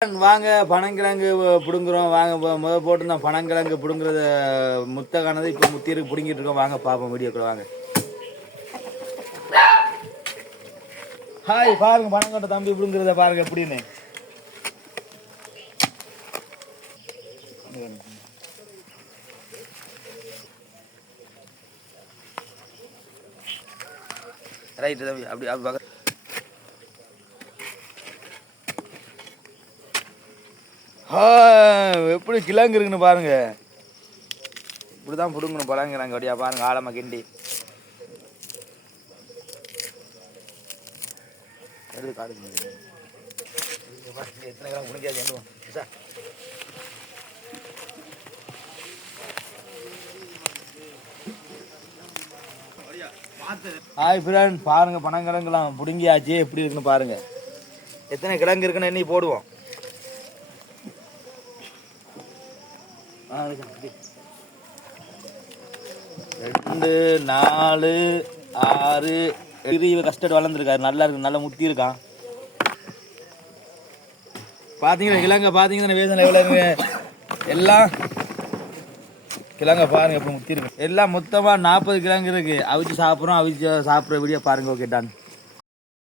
வாங்க பனங்கிழங்கு பிடுங்குறோம். வாங்க முதல் போட்டு நான் பனங்கிழங்கு பிடுங்குறத முத்தக்கானது இப்போ முத்திருக்கு பிடுங்கிட்டு இருக்கோம். வாங்க பார்ப்போம் வீடியோக்குள்ள வாங்க. ஹாய் பாருங்க பனங்கொட்டை தம்பி பிடுங்குறத பாருங்க எப்படின்னு. ரைட்டு தம்பி அப்படி அப்படி பார்க்க எப்படி கிழங்கு இருக்குன்னு பாருங்க. இப்படிதான் பிடுங்கணும் பழங்கிறாங்க அப்படியா பாருங்க. ஆழமா கிண்டி எடுத்து காடு எத்தனை கிராம் முடிஞ்சாச்சு. ஹாய் ஃப்ரெண்ட் பாருங்க பனங்கிழங்குலாம் பிடுங்கியாச்சு. எப்படி இருக்குன்னு பாருங்க. எத்தனை கிழங்கு இருக்குன்னு எண்ணி போடுவோம். 2 4 6 7 கஸ்டர்ட் வளர்ந்துருக்காரு. நல்லா இருக்கு, நல்லா முத்தி இருக்கான். பார்த்தீங்கன்னா கிழங்க பார்த்தீங்கன்னா வேதனை எவ்வளோ இருக்கு. எல்லாம் கிழங்க பாருங்க எப்படி முத்தி இருக்கு. எல்லாம் மொத்தமாக 40 கிழங்கு இருக்கு. அவிச்சு சாப்பிட்றோம். அவிச்சு சாப்பிட்ற வீடியோ பாருங்க. Okay done.